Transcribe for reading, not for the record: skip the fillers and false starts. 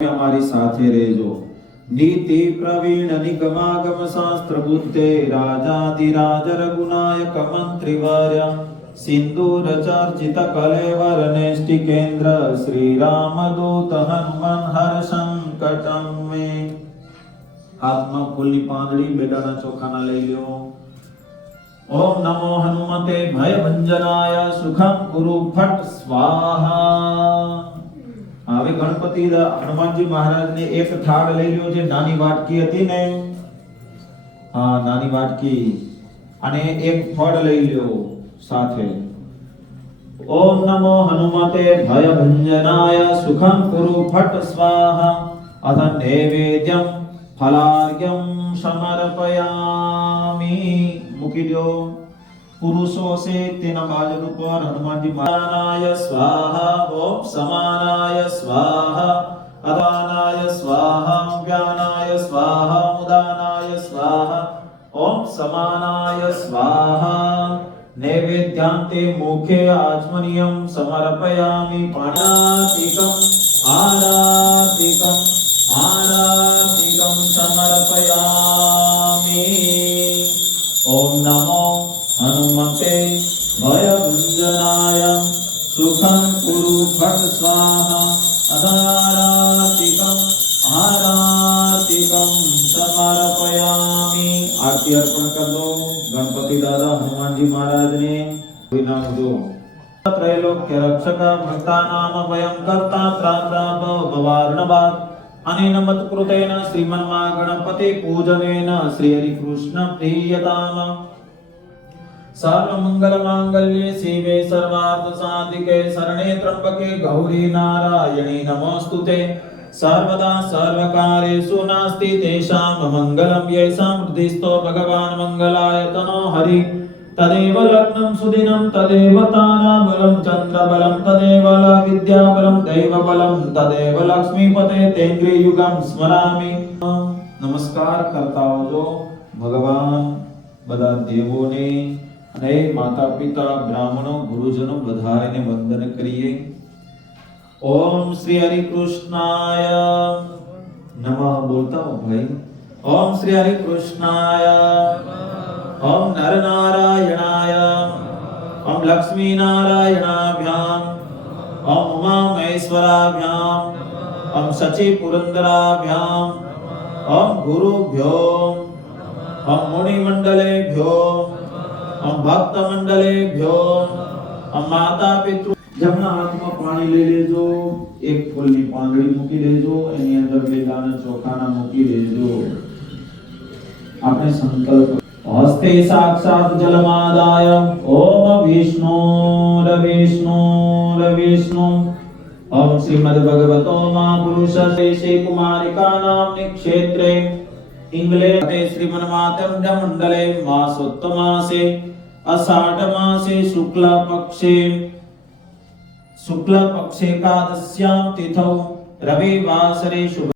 हमारी साथे રહેજો। नीति प्रवीण निगमागम शास्त्र बुद्धे राजाधिराज रघुनायक मंत्रिवर्य सिंदूर चर्चित कलेवर नेष्टि केंद्र श्री रामदूत हनुमान हर संकटम में। हाथ में फूलनी પાંદડી બેડાના ચોખાના લઈ લ્યો। ओम नमो हनुमते भयभंजनाय सुखम कुरु फट स्वाहा। હવે ગણપતિ હનુમાનજી મહારાજ ને એક થાળ લઈ લ્યો, જે નાની વાટકી હતી ને, હા નાની વાટકી, અને એક ફળ લઈ લ્યો સાથે। ઓમ નમો હનુમતે ભયભંજનાય સુખમ કુરુ ફટ સ્વાહા અથ નૈવેદ્યમ ફલાર્ઘ્યમ સમર્પયામિ। મૂકી દો। पुरुषों से तेना बाजन पर हनुमानजी महाराज स्वाहा ओम समानाय स्वाहा अदानाय स्वाहा व्यानाय स्वाहा उदानाय स्वाहा ओम समानाय स्वाहा। नैवेद्यांते मुखे आचमनीयं समर्पयामि। पाणातिकं आरातिकं आरातिकं समर्पयामि। ओम नमो हनुमते भयभंजनाय सुखं कुरु फट स्वाहा अदारातिकं आरातिकं समर्पयामि। आरती अर्पण कर दो गणपति दादा हनुमान जी महाराज ने। विनाम दो। त्रैलोक्य रक्षक भक्तानाम वयं कर्ता त्राता भवार्णवात् अनेन मत्कृतेन श्रीमन्मा गणपति पूजनेन श्री हरि कृष्ण प्रीयताम। सर्वमंगल मांगल्ये शिवे सर्वार्थ साधिके शरणे त्र्यंबके गौरी नारायणी नमोस्तुते। सर्वदा सर्वकार्येषु नास्ति तेषां मंगलं येषां हृदिस्थो भगवान् मंगलाय तनो हरि। तदेव लग्नं सुदिनं तदेव ताराबलं चन्द्रबलं तदेव विद्याबलं दैवबलं तदेव लक्ष्मीपते तेन्द्रियुगं स्मरामि। नमस्कार करता हो भगवान बधा देवोने અને માતા પિતા બ્રાહ્મણો ગુરુજનો બધાને વંદન કરીએ। ઓમ શ્રી હરિ કૃષ્ણાય નમઃ બોલતા હો ભાઈ। ઓમ શ્રી હરિ કૃષ્ણાય ઓમ નર નારાયણાય ઓમ લક્ષ્મી નારાયણાભ્યામ ઓમ ઉમા મહેશ્વરાભ્યામ ઓમ સચી પુરંદરાભ્યામ ઓમ ગુરુભ્યો ઓમ મુનિ મંડલેભ્યો हम भक्त मंडलेभ्यो हम माता पितृ। जमना हाथ में पानी ले लेजो, एक फूलनी પાંદડી મૂકી લેજો, એની અંદર બે દાણા ચોખાના મૂકી લેજો। આપણે સંકલ્પ હસ્તે સાક્ષાત જલમાદાય ઓમ વિષ્ણુ રવિષ્ણુ રવિષ્ણુ ओम श्रीमद् भगवतो महापुरुष श्री कुमारिका नाम्नि क्षेत्रे इंग्लैंड श्रीमन्मातम मंडले मासोत्तमासे आषाढ़ मासे शुक्ल पक्षे एकादश्यां तिथौ रविवासरे शुभ